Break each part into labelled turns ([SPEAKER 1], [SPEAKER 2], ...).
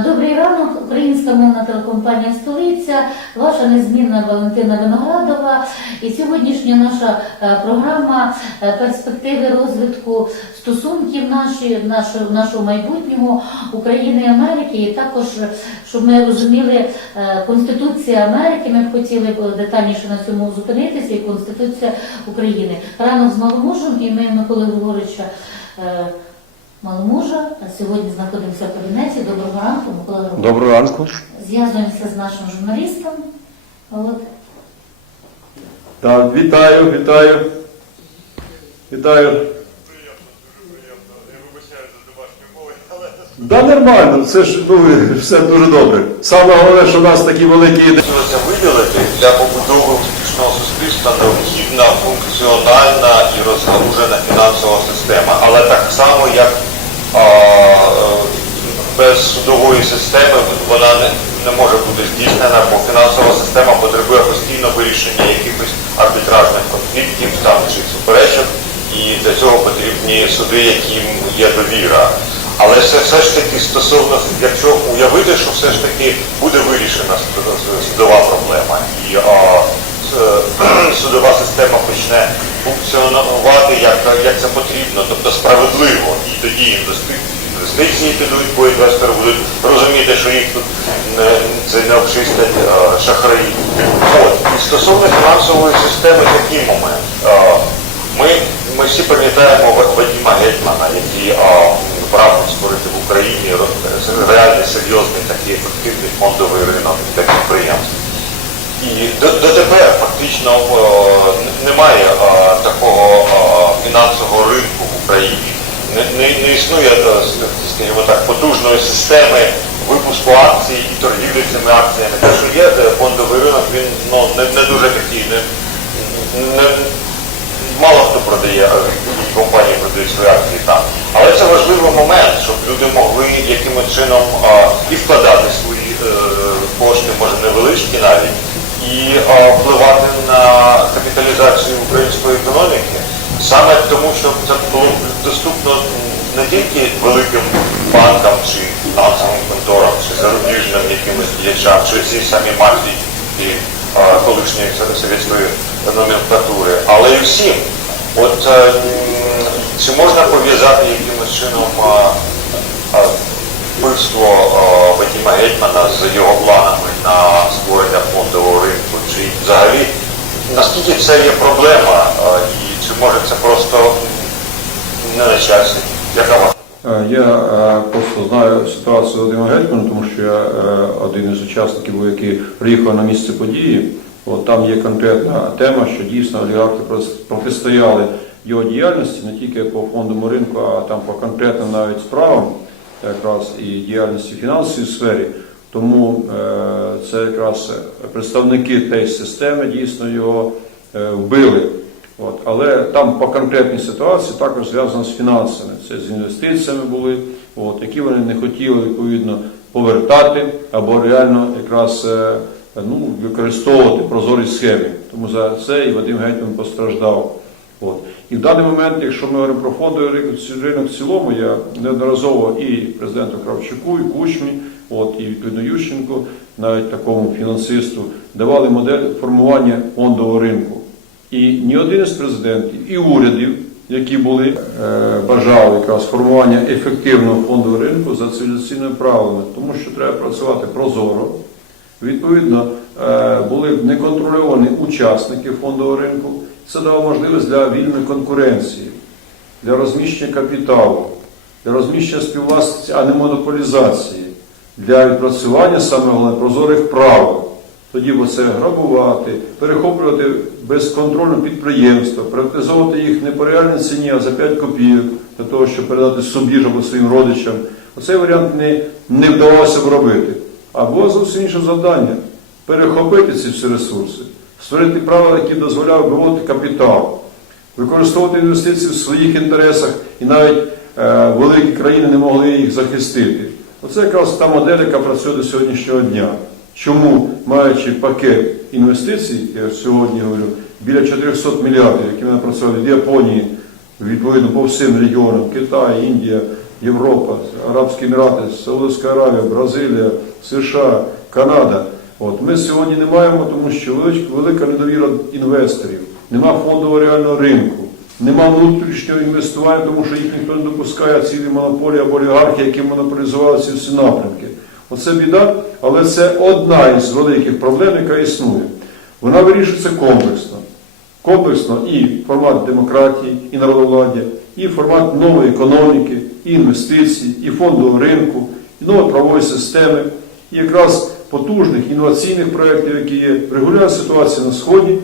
[SPEAKER 1] Добрий ранок, українська мовна телекомпанія Столиця, ваша незмінна Валентина Виноградова. І сьогоднішня наша е, програма е, перспективи розвитку стосунків наші, нашого, нашого майбутнього України і Америки. І також, щоб ми розуміли, е, Конституція Америки, ми б хотіли детальніше на цьому зупинитися, і Конституція України. Ранок з маломожем, і ми Миколи Григоровича. Маломужа. Сьогодні знаходимося в кабінеті. Доброго ранку, Микола Григорович.
[SPEAKER 2] Доброго ранку.
[SPEAKER 1] Зв'язуємося з нашим журналістом. От.
[SPEAKER 2] Так, вітаю, вітаю. Вітаю.
[SPEAKER 3] Приємно, дуже приємно. Я вибачаю за домашню мову, але
[SPEAKER 2] Да, нормально, це ж ну, все дуже добре. Саме головне, що у нас такі великі ідеї.
[SPEAKER 3] виділити для побудови успішного суспільства необхідна функціональна і розгалужена фінансова система, але так само як а, е, без судової системи вона не, не може бути здійснена, бо фінансова система потребує постійно вирішення якихось арбітражних конфліктів там чи суперечок, і для цього потрібні суди, яким є довіра. Але це все ж таки стосовно, якщо уявити, що все ж таки буде вирішена судова проблема, і а, судова система почне функціонувати як, як це потрібно, тобто справедливо, і тоді інвести- інвестиції підуть, бо інвестори будуть розуміти, що їх тут не, це не обчистять шахраї. От. І стосовно фінансової системи такий момент. А, ми, ми всі пам'ятаємо Ва- Вадима Гетьмана, який а, прагнув створити в Україні реальний серйозний такий ефективний фондовий ринок для підприємств. І до, дотепер фактично о, немає такого о, фінансового ринку в Україні. Не, не, не існує, е, с- скажімо так, потужної системи випуску акцій і торгівлі цими акціями. Те, що є фондовий ринок, він ну, не, не дуже такий, не, мало хто продає, компанії продають свої акції там. Але це важливий момент, щоб люди могли якимось чином а, і вкладати свої е, кошти, може невеличкі навіть, і а, впливати на капіталізацію української економіки. Саме тому, щоб це було доступно не тільки великим банкам чи фінансовим конторам, чи зарубіжним якимось діячам, чи цій самій мафії і колишньої совєтської номенклатури, але і всім. От е, чи можна пов'язати якимось чином вбивство Вадима Гетьмана з його планами на створення фондового ринку? Чи взагалі наскільки це є проблема, і чи може це просто не на часі? Яка ваша?
[SPEAKER 2] Е, Я е, просто знаю ситуацію з Володимиром Гетьманом, тому що я е, один із учасників, який приїхав на місце події. От там є конкретна тема, що дійсно олігархи протистояли його діяльності не тільки по фондовому ринку, а там по конкретним навіть справам, якраз і діяльності в фінансовій сфері. Тому це якраз представники тієї системи дійсно його вбили. От, але там по конкретній ситуації також зв'язано з фінансами. Це з інвестиціями були, от, які вони не хотіли відповідно повертати або реально якраз е, ну, використовувати прозорі схеми. Тому за це і Вадим Гетьман постраждав. От. І в даний момент, якщо ми говоримо про фондовий ринок, в цілому, я неодноразово і президенту Кравчуку, і Кучмі, от, і відповідно Ющенку, навіть такому фінансисту, давали модель формування фондового ринку. І ні один із президентів і урядів, які були, е, бажали якраз формування ефективного фондового ринку за цивілізаційними правилами, тому що треба працювати прозоро. Відповідно, е, були неконтрольовані учасники фондового ринку. Це дало можливість для вільної конкуренції, для розміщення капіталу, для розміщення співвласності, а не монополізації, для відпрацювання саме головне прозорих правил. Тоді бо це грабувати, перехоплювати безконтрольно підприємства, приватизовувати їх не по реальній ціні, а за 5 копійок, для того, щоб передати собі або своїм родичам. Оцей варіант не, не вдавалося б робити. Або зовсім інше завдання перехопити ці всі ресурси, створити правила, які дозволяють виводити капітал, використовувати інвестиції в своїх інтересах, і навіть е, великі країни не могли їх захистити. Оце якраз та модель, яка працює до сьогоднішнього дня. Чому, маючи пакет інвестицій, я сьогодні говорю, біля 400 мільярдів, які ми напрацювали в Японії, відповідно по всім регіонам, Китай, Індія, Європа, Арабські Емірати, Саудовська Аравія, Бразилія, США, Канада. От ми сьогодні не маємо, тому що велика недовіра інвесторів, нема фондового реального ринку, нема внутрішнього інвестування, тому що їх ніхто не допускає цілі монополії або олігархи, які монополізували ці всі напрямки. Оце біда, але це одна із великих проблем, яка існує. Вона вирішується комплексно. Комплексно і формат демократії, і народовладдя, і формат нової економіки, і інвестицій, і фондового ринку, і нової правової системи, і якраз потужних інноваційних проєктів, які є, регулює ситуація на Сході,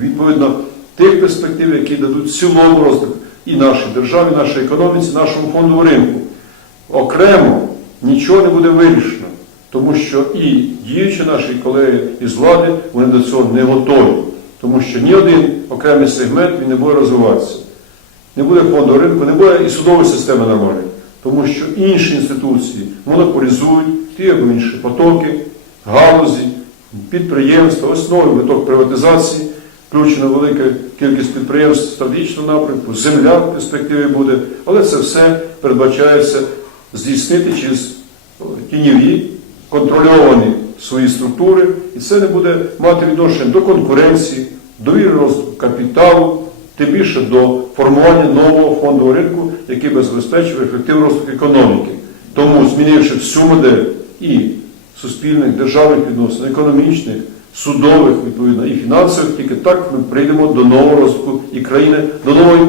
[SPEAKER 2] відповідно тих перспектив, які дадуть цілому розвиток і нашій державі, нашій економіці, нашому фондовому ринку. Окремо нічого не буде вирішено, тому що і діючі наші колеги із влади, вони до цього не готові, тому що ні один окремий сегмент він не буде розвиватися. Не буде фондового ринку, не буде і судової системи нормальної, тому що інші інституції монополізують ті або інші потоки, галузі, підприємства, ось виток приватизації, включена велика кількість підприємств стратегічного напрямку, земля в перспективі буде, але це все передбачається здійснити через тіньові, контрольовані свої структури, і це не буде мати відношення до конкуренції, довіри розвитку капіталу, тим більше до формування нового фондового ринку, який би забезпечив ефективний розвиток економіки. Тому, змінивши всю модель і суспільних, державних відносин, економічних, судових, відповідно, і фінансових, тільки так ми прийдемо до нового розвитку і країни, до нової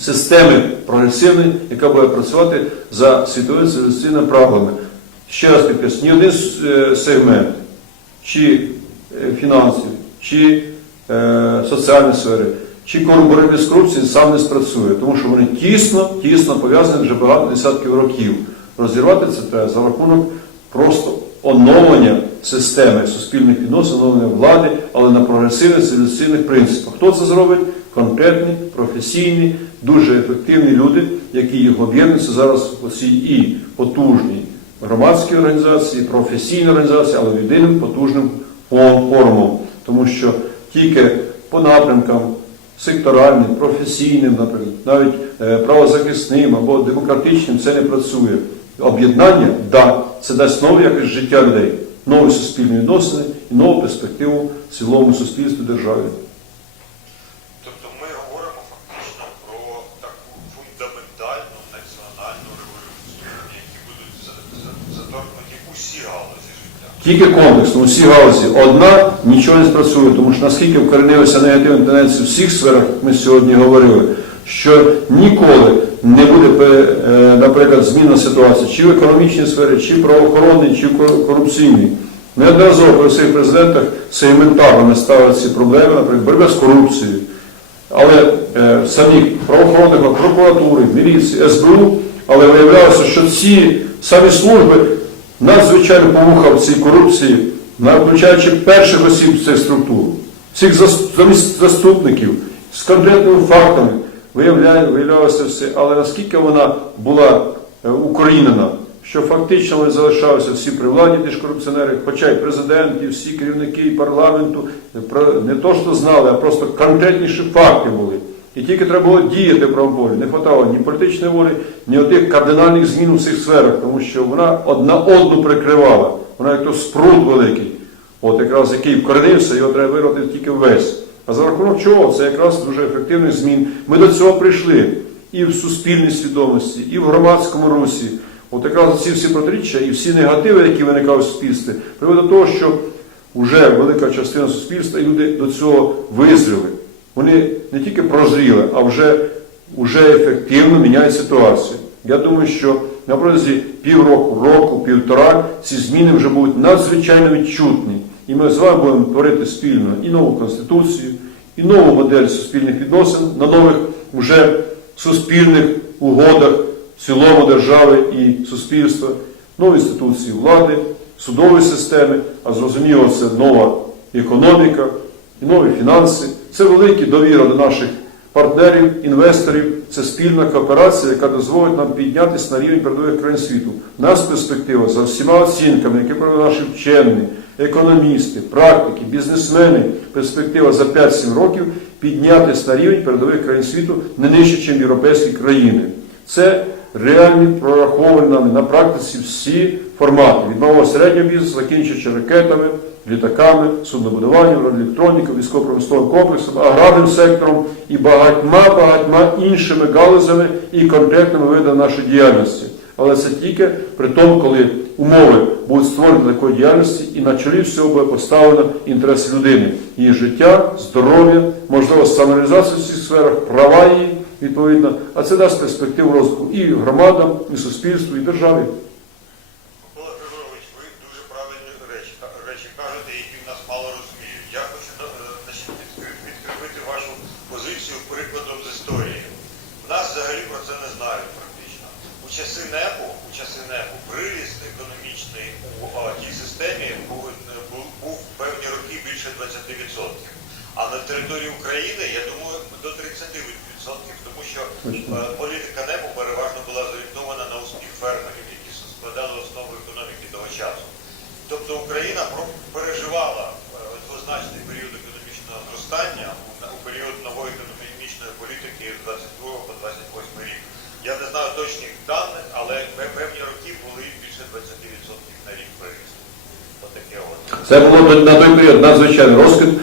[SPEAKER 2] системи прогресивної, яка буде працювати за світовими цивілізаційними правилами. Ще раз підкреслю, ні один е, сегмент, чи е, фінансів, чи е, соціальної сфери, чи боротьби з корупцією сам не спрацює, тому що вони тісно, тісно пов'язані вже багато десятків років. Розірвати це треба за рахунок просто оновлення системи суспільних відносин, оновлення влади, але на прогресивних цивілізаційних принципах. Хто це зробить? Конкретні, професійні, дуже ефективні люди, які їх об'єднуються зараз цій і потужній громадській організації, професійній організації, але єдиним потужним фо- форумом. Тому що тільки по напрямкам секторальним, професійним, наприклад, навіть е, правозахисним або демократичним це не працює. Об'єднання, да, це дасть нову якість життя людей, нові суспільні відносини і нову перспективу цілому суспільстві державі.
[SPEAKER 3] Тобто ми говоримо фактично про таку фундаментальну національну революцію, в якій будуть за- за- заторкнуті усі галузі життя.
[SPEAKER 2] Тільки комплексно, усі галузі. Одна нічого не спрацює, тому що наскільки вкоренилися негативні тенденції в всіх сферах, ми сьогодні говорили, що ніколи не буде, е, наприклад, зміна ситуації чи в економічній сфері, чи в правоохоронній, чи в кор- корупційній. Неодноразово при всіх президентах сегментарно ставили ці проблеми, наприклад, боротьба з корупцією. Але е, самі правоохоронних прокуратури, міліції, СБУ, але виявлялося, що ці самі служби надзвичайно помуха в цій корупції, включаючи перших осіб цих структур, всіх заступників з конкретними фактами, виявлялося все. Але наскільки вона була е, укорінена, що фактично вони залишалися всі при владі, ті корупціонери, хоча й президент, і всі керівники і парламенту е, не то, що знали, а просто конкретніші факти були. І тільки треба було діяти в. Не хватало ні політичної волі, ні отих кардинальних змін у цих сферах, тому що вона одна одну прикривала. Вона як то спрут великий, от якраз який вкоренився, його треба вирвати тільки весь. А за рахунок чого? Це якраз дуже ефективних змін. Ми до цього прийшли і в суспільній свідомості, і в громадському русі. От якраз ці всі протиріччя і всі негативи, які виникають в суспільстві, приводять до того, що вже велика частина суспільства і люди до цього визріли. Вони не тільки прозріли, а вже, вже ефективно міняють ситуацію. Я думаю, що на протязі півроку, року, півтора ці зміни вже будуть надзвичайно відчутні. І ми з вами будемо творити спільно і нову конституцію, і нову модель суспільних відносин на нових вже суспільних угодах в цілому держави і суспільства, нові інституції влади, судової системи, а зрозуміло, це нова економіка і нові фінанси. Це велика довіра до наших партнерів, інвесторів. Це спільна кооперація, яка дозволить нам піднятися на рівень передових країн світу. У Нас перспектива за всіма оцінками, які провели наші вчені, економісти, практики, бізнесмени, перспектива за 5-7 років піднятися на рівень передових країн світу не нижче, ніж європейські країни. Це реальні прораховані нами на практиці всі формати від малого середнього бізнесу, закінчуючи ракетами, літаками, суднобудуванням, електронікою, військово-промисловим комплексом, аграрним сектором і багатьма багатьма іншими галузями і конкретними видами нашої діяльності. Але це тільки при тому, коли умови будуть створені такої діяльності, і на чолі всього буде поставлено інтерес людини, її життя, здоров'я, можливо, самореалізацію в цих сферах, права її відповідно. А це дасть перспективу розвитку і громадам, і суспільству, і державі.
[SPEAKER 3] Микола Григорович, ви дуже правильні речі, кажете, які в нас мало розуміють. Я хочу е, значить, відкри- відкрити вашу позицію прикладом з історії. В нас взагалі про це не знають практично. У часи НЕПу, у економічний у тій системі е, був, був певні роки більше 20%. А на території України, я думаю, до 30%, тому що е, політика НЕПу переважно була зорієнтована на успіх фермерів, які складали основу економіки того часу. Тобто Україна переживала е, двозначний період економічного зростання у, період нової економічної політики з 22 по 28 рік. Я не знаю точних даних, але певні роки були більше 20% на рік приріст.
[SPEAKER 2] Це було на той період надзвичайний розквіт,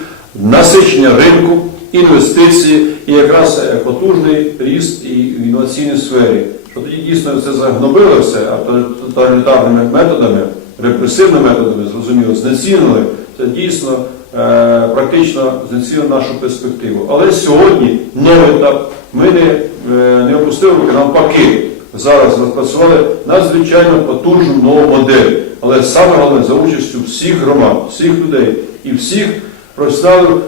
[SPEAKER 2] насичення ринку, інвестиції і якраз потужний ріст і в інноваційній сфері. Що тоді дійсно це загнобилося тоталітарними методами, репресивними методами, зрозуміло, знецінили. Це дійсно е, практично знецінило нашу перспективу. Але сьогодні новий етап. Ми не, е, не опустили руки, навпаки. Зараз розпрацювали надзвичайно потужну нову модель, але саме головне за участю всіх громад, всіх людей і всіх професіоналів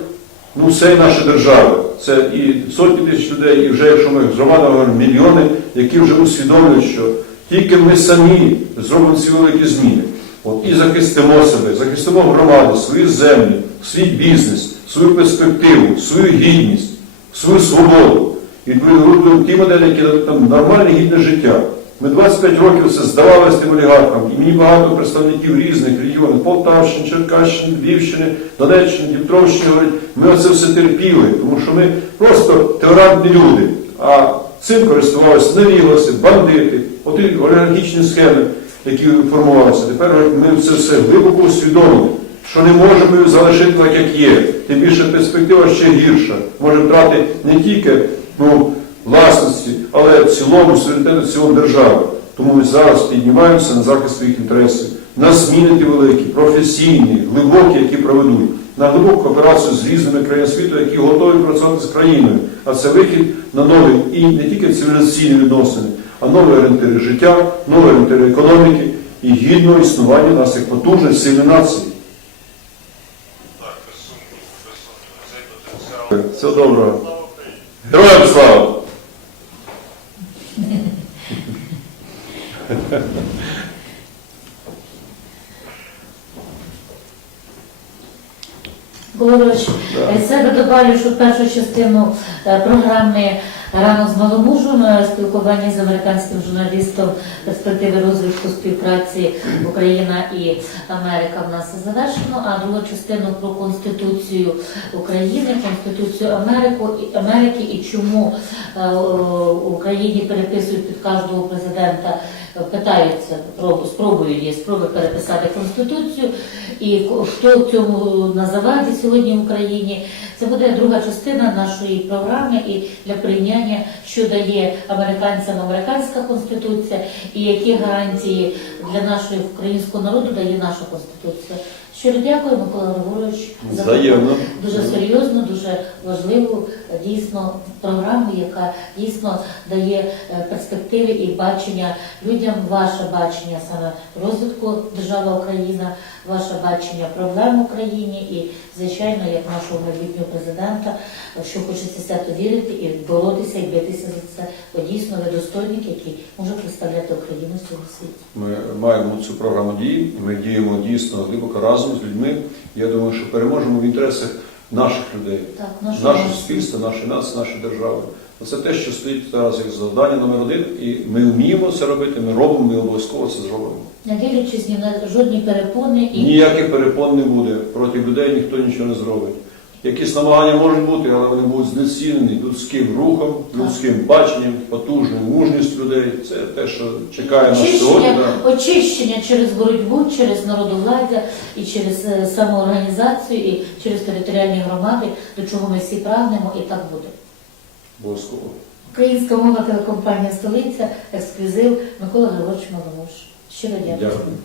[SPEAKER 2] ну, всієї нашої держави. Це і сотні тисяч людей, і вже якщо ми громада говоримо, мільйони, які вже усвідомлюють, що тільки ми самі зробимо ці великі зміни. От, і захистимо себе, захистимо громаду, свої землі, свій бізнес, свою перспективу, свою гідність, свою свободу. І відповідно ті моделі, які дадуть нам нормальне гідне життя. Ми 25 років це здавалося тим олігархам, і мені багато представників різних регіонів Полтавщини, Черкащини, Львівщини, Донеччини, Дніпровщини говорять, ми оце все терпіли, тому що ми просто толерантні люди. А цим користувалися невігласи, бандити, оті олігархічні схеми, які формувалися. Тепер ми це все глибоко усвідомили, що не можемо залишити так, як є. Тим більше перспектива ще гірша. Може втрати не тільки ну, власності, але в цілому суверенітету цілому держави. Тому ми зараз піднімаємося на захист своїх інтересів, на зміни ті великі, професійні, глибокі, які проведуть, на глибоку кооперацію з різними країнами світу, які готові працювати з країною. А це вихід на нові і не тільки цивілізаційні відносини, а нові орієнтири життя, нові орієнтири економіки і гідного існування нас як потужної сильної нації.
[SPEAKER 3] Так, без сумніву, без сумніву. Цей потенціал.
[SPEAKER 2] Всього доброго.
[SPEAKER 3] Слава Україні!
[SPEAKER 2] Героям слава!
[SPEAKER 1] Голович, з себе добавлю, що першу частину е, програми Ранок з маломужем е, спілкування з американським журналістом перспективи розвитку співпраці Україна і Америка в нас завершено, а другу частину про Конституцію України, Конституцію Америку, Америки і чому е, в Україні переписують під кожного президента е, питаються, про- спробують є спроби переписати Конституцію, і хто цьому на заваді сьогодні в Україні. Це буде друга частина нашої програми і для прийняння, що дає американцям американська конституція і які гарантії для нашого українського народу дає наша конституція. Щиро дякую, Микола Григорович, за
[SPEAKER 2] Взаємно.
[SPEAKER 1] дуже серйозну, дуже важливу дійсно програму, яка дійсно дає е, перспективи і бачення людям, ваше бачення саме розвитку держави Україна, ваше бачення проблем в Україні і, звичайно, як нашого майбутнього президента, що хочеться свято вірити і боротися, і битися за це. Бо дійсно ви достойник, який може представляти Україну в цьому світі.
[SPEAKER 2] Ми маємо цю програму дій, ми діємо дійсно глибоко разом з людьми. Я думаю, що переможемо в інтересах наших людей,
[SPEAKER 1] Так, нашого
[SPEAKER 2] нашого суспільства, нашої нації, нашої держави. Це те, що стоїть зараз як завдання номер один, і ми вміємо це робити, ми робимо, ми обов'язково це зробимо.
[SPEAKER 1] Не дивлячись ні на жодні перепони і
[SPEAKER 2] Ніяких перепон не буде. Проти людей ніхто нічого не зробить. Якісь намагання можуть бути, але вони будуть знецінені людським рухом, людським баченням, потужною мужністю людей. Це те, що чекає нас сьогодні. Да.
[SPEAKER 1] очищення через боротьбу, через народовладдя і через е, самоорганізацію, і через територіальні громади, до чого ми всі прагнемо, і так буде.
[SPEAKER 2] Обов'язково.
[SPEAKER 1] Українська мова телекомпанія Столиця, ексклюзив Микола Григорович Маломуш. Щиро дякую.
[SPEAKER 2] Дякую.